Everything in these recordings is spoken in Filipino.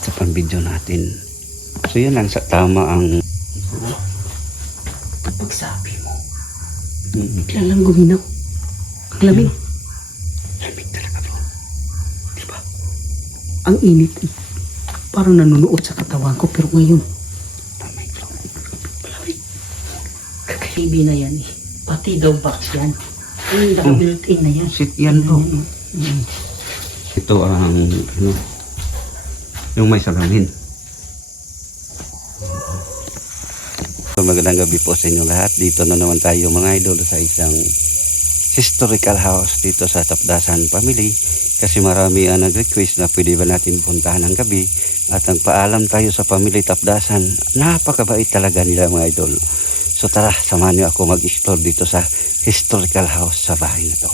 sa pang-video natin. So yun lang sa tama ang Pagsabi mo, bigla lang guminaw. Ang lamig. lamig talaga bro. Diba? Ang init. Parang nanunuot sa katawan ko. Pero ngayon, Tama bro. malamig. Kakaibi na yan eh. Pati daw box yan. Ay, naka-built-in na yan. Sit yan bro. Ito ang ano, yung may salamin. So magandang gabi po sa inyo lahat. Dito na naman tayo mga idol sa isang historical house dito sa Tapdasan Family. Kasi marami ang nag-request na pwede ba natin puntahan ng gabi. At nagpaalam tayo sa Family Tapdasan. Napakabait talaga nila mga idol. So tara, samahan niyo ako mag-explore dito sa historical house sa bahay na to.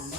luma.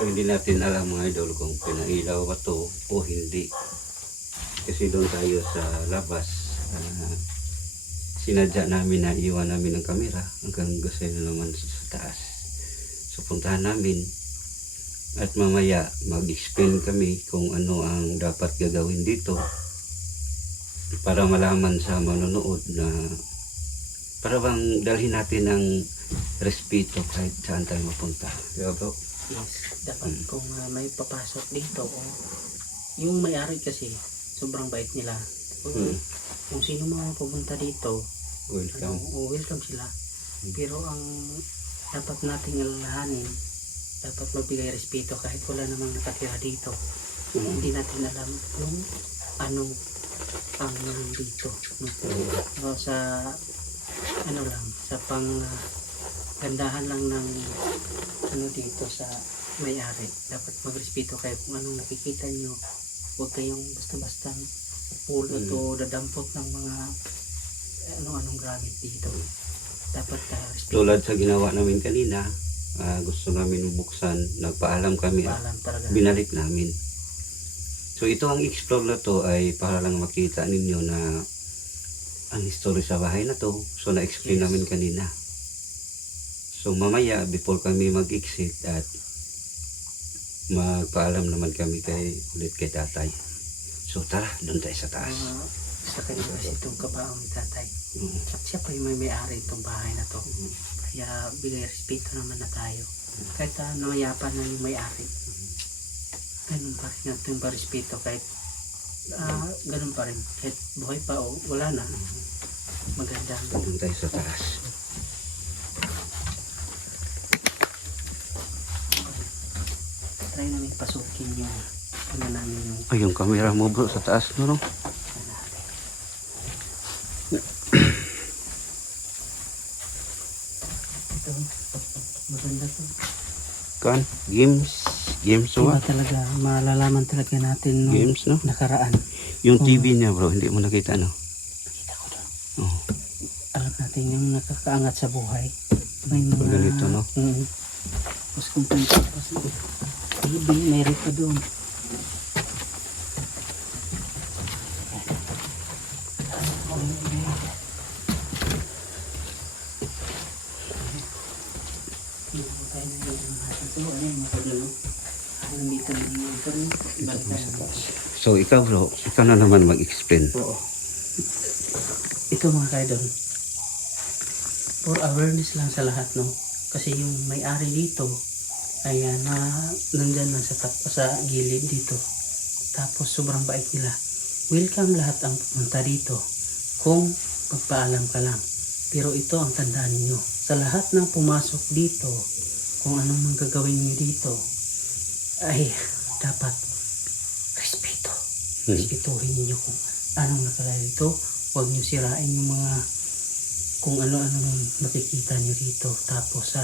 So hindi natin alam mga idol kung pinailaw ba to o hindi. Kasi doon tayo sa labas, sinadya namin na iwan namin ng kamera hanggang gusto na naman sa taas. So puntahan namin at mamaya mag-explain kami kung ano ang dapat gagawin dito para malaman sa manonood na para bang dalhin natin ng respeto kahit saan tayo mapunta. Diba bro? Yes, dapat kung may papasok dito o yung may-ari kasi sobrang bait nila. Kung sino mga pumunta dito, Welcome. welcome sila. Pero ang dapat nating alalahanin, dapat magbigay respeto kahit wala namang nakatira dito. Hindi natin alam kung ano ang dito. No? Sa ano lang, sa gandahan lang ng ano dito sa may-ari. Dapat magrespeto kayo kung anong nakikita nyo. Huwag kayong basta-basta pulot o dadampot ng mga anong gamit dito. Dapat respeto. Tulad sa ginawa namin kanina, gusto namin buksan, nagpaalam kami at Paalam talaga. binalik namin. So ito ang explore na to ay para lang makita ninyo na ang history sa bahay na to. So na-explain Yes. namin kanina. So mamaya before kami mag-exit at magpaalam naman kami ulit kay tatay. So tara, doon tayo sa taas. Sa kanila kasi itong kabaong ni tatay. Mm. At siya pa yung may-ari itong bahay na to. Kaya bigay respeto naman na tayo. Kahit namayapan na yung may-ari. Ganun pa rin natin yung respeto kahit ganun pa rin. Kahit buhay pa o wala na. Maganda. Doon tayo sa taas. Try namin pasukin yung ano namin yung Ay, yung camera mo bro sa taas no? ito. Maganda to. Kan? Games? Games Diba ba? talaga, malalaman talaga natin nung Games no? nakaraan. Yung TV niya bro, hindi mo nakita no? Nakita ko doon. Oh. Alam natin yung nakakaangat sa buhay. May mga... Pag ganito, no? Tapos kung punta pa sa TV, meron pa doon. So ikaw bro, ikaw na naman mag-explain. Oo. Ito mga kaidol, for awareness lang sa lahat, no? Kasi yung may-ari dito ay nandyan lang sa gilid dito. Tapos sobrang bait nila. Welcome lahat ang pumunta dito kung magpaalam ka lang. Pero ito ang tandaan niyo. Sa lahat ng pumasok dito, kung anong mang gagawin niyo dito, ay dapat respeto. Respetuhin niyo kung anong nakalagay dito. Huwag niyo sirain yung mga kung ano-ano nakikita niyo dito. Tapos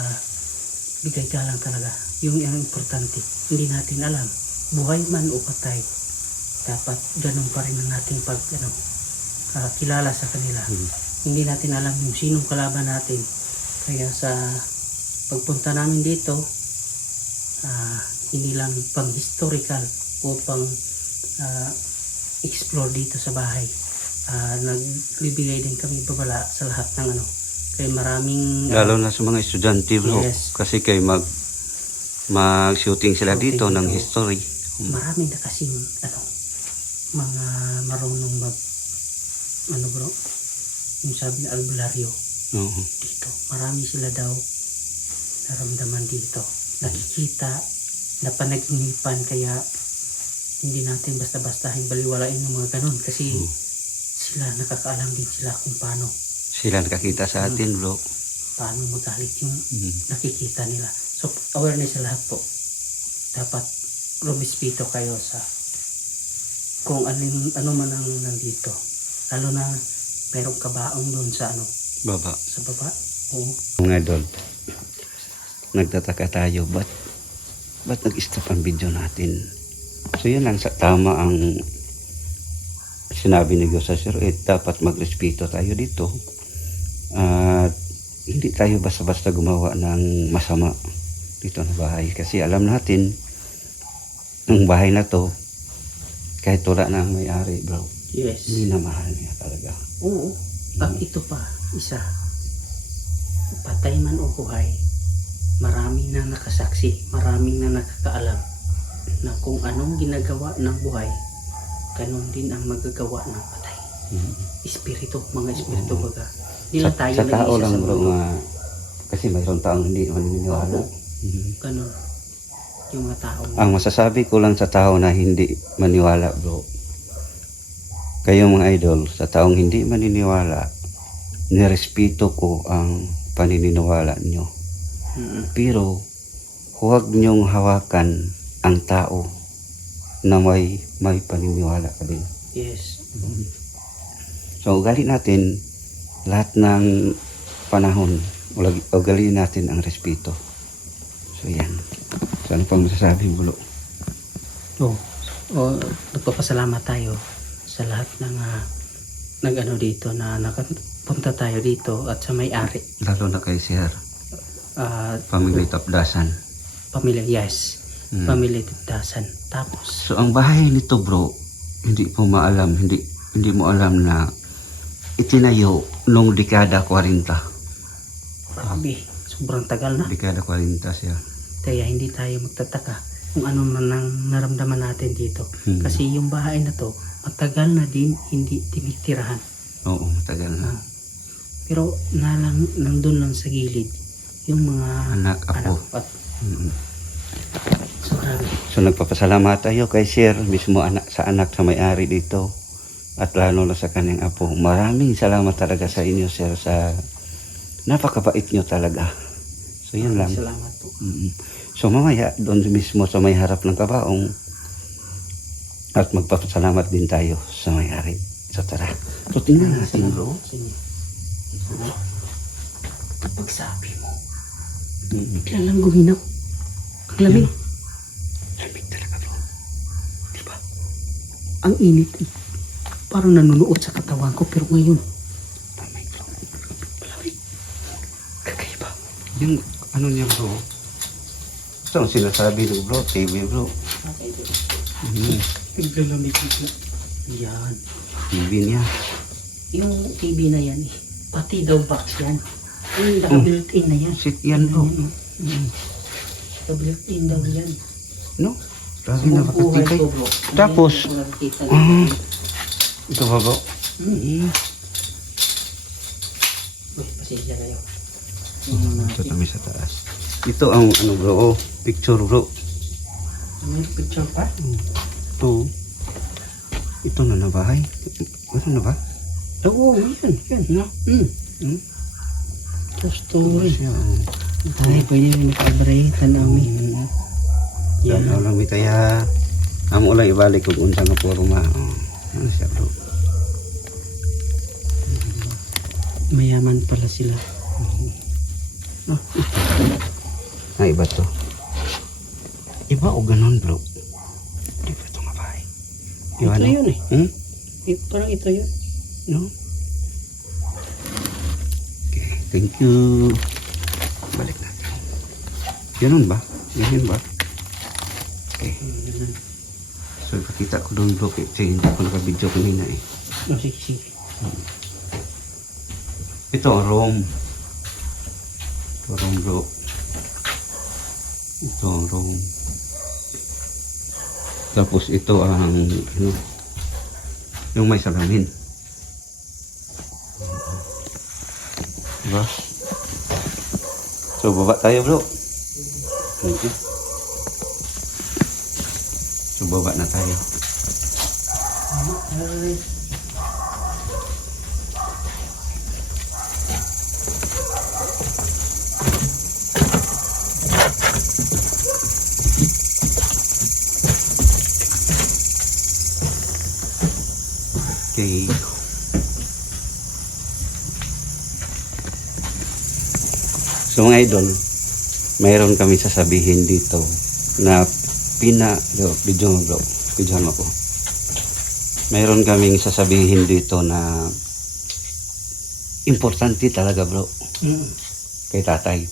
bigay ka lang talaga. Yung importante, hindi natin alam. Buhay man o patay. Dapat ganun pa rin ang ating kilala sa kanila. Hindi natin alam yung sinong kalaban natin. Kaya sa pagpunta namin dito, hindi lang pang historical o pang explore dito sa bahay. Nagbibigay din kami babala sa lahat ng kaya maraming Lalo na sa mga estudyante bro. Yes. Kasi kayo mag-shooting sila Shooting dito ng dito. history. marami na kasing mga marunong bro, yung sabi ng albularyo Oo. dito. Marami sila daw naramdaman dito. Nakikita napanaginipan, kaya hindi natin basta-bastahin baliwalain ng mga ganun kasi sila nakakaalam din sila kung Sila nakakita sa atin, bro. paano magalit yung nakikita nila. So awareness sa lahat po, dapat rumispito kayo sa kung ano man ang nandito, lalo na merong kabaong doon sa Baba. sa baba. Oo. Mga idol, nagtataka tayo, ba't nag-stop ang video natin? So yun lang, tama ang sinabi ni Diyos sa Sir Ed, dapat magrespeto tayo dito. At hindi tayo basta-basta gumawa ng masama dito na bahay. Kasi alam natin, ang bahay na to, kahit wala na ang may-ari, bro, Yes. hindi na mahal niya talaga. Oo. Ang ito pa, isa, patay man o buhay, marami na nakasaksi, maraming na nakakaalam na kung anong ginagawa ng buhay, ganun din ang magagawa ng patay. Espiritu, mga espiritu baga. Hindi lang tayo Sa tao nag-iisa lang, sa bro, mundo. kasi mayroong taong hindi maniniwala. Oo. Ganun. Yung mga tao. Ang masasabi ko lang sa tao na hindi maniwala, bro, kayo mga idol, sa taong hindi maniniwala, nirespeto ko ang paniniwala nyo. Pero huwag nyong hawakan ang tao na may paniniwala ka din. Yes. So ugali natin lahat ng panahon, ugali natin ang respeto. So yan. So ano pang masasabi, bro? Nagpapasalamat tayo sa lahat ng nag-ano dito na nakapunta tayo dito at sa may-ari. Lalo na kay Sir, Uh, Family Tapdasan. pamilya, yes. Pamilya Tapdasan. Tapos, So ang bahay nito, bro, hindi mo alam na itinayo nung dekada 40. grabe, sobrang tagal na. Dekada 40 siya. Kaya hindi tayo magtataka kung ano man ang naramdaman natin dito. Hmm. Kasi yung bahay na to, matagal na din hindi tinitirahan. Oo, matagal na. Pero nandun lang sa gilid yung mga Anak, apo. at Mm. so grabe. So nagpapasalamat tayo kay Sir, mismo sa anak sa may-ari dito. At lalo na sa kanyang apo. Maraming salamat talaga sa inyo, Sir, sa napakabait nyo talaga. So yun lang. Salamat po. So mamaya, doon mismo sa may harap ng kabaong, at magpapasalamat din tayo sa may-ari. So tara. So tingnan natin, bro. Sige. Kapag sabi mo, Mm-mm. bigla lang guminaw. Ang lamig. Lamig talaga, bro. Diba? Ang init. Parang nanunuot sa katawan ko, pero ngayon, Lamig, bro. malamig. Kakaiba. Yung ano niya, bro. Ito ang sinasabi ng bro, TV, bro. Bigla lamig bigla. Yan. TV niya. Yung TV na yan pati daw box yan. Yung naka-built-in na yan. Sit yan, bro. Naka-built-in daw yan. No? Grabe Sa na buong buhay makatibay. ko, bro. Tapos, Hindi ko nakikita ah, dito. ito ba, bro? Uy, pasensya kayo. Yung mga Ito kami sa taas. Ito ang ano, bro, picture, bro. may picture pa? Ito. Ito na bahay. Ano na ba? Oo, yan. No? Ito story. Siya, oh. Ay, pwede rin nakabre. Tanami. Yan, lang may kaya amo lang ibalik kung unsa nga porma. Ano siya, bro? Mayaman pala sila. Ay, iba to. Iba o ganun, bro? Iba to nga bahay. Ito ano? yun eh. Hmm? Parang ito yun. No? Okay, thank you. Balik natin. Ganun ba? Ganun ba? Okay. So, ipakita ko doon, bro. Kasi hindi ko naka-video kanina eh. Oh, sige. Ito ang room. Ito ang room, bro. Ito ang room. Tapos ito ang ano, yung may salamin. Diba? So baba tayo, bro. Thank you. So baba na tayo. Okay. So mga idol, mayroon kami sasabihin dito na video mo bro, video mo ko. Mayroon kaming sasabihin dito na importante talaga bro kay tatay.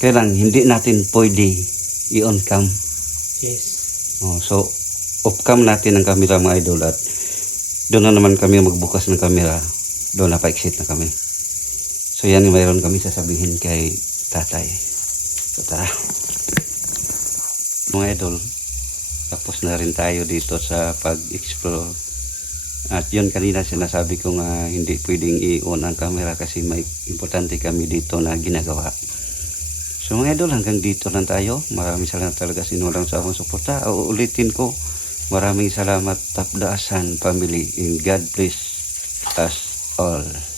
Kaya lang hindi natin pwede i-on cam. Yes. Oh, so off cam natin ang camera mga idol at doon na naman kami magbukas ng camera. Doon na pa-exit na kami. So yan yung mayroon kami sasabihin kay tatay. So tara. Mga idol, tapos na rin tayo dito sa pag-explore. At yun kanina sinasabi ko nga hindi pwedeng i-on ang camera kasi may importante kami dito na ginagawa. So mga idol, hanggang dito lang tayo. Maraming salamat talaga sinulang sa akong suporta. Uulitin ko, maraming salamat Tapdasan family and God bless us all.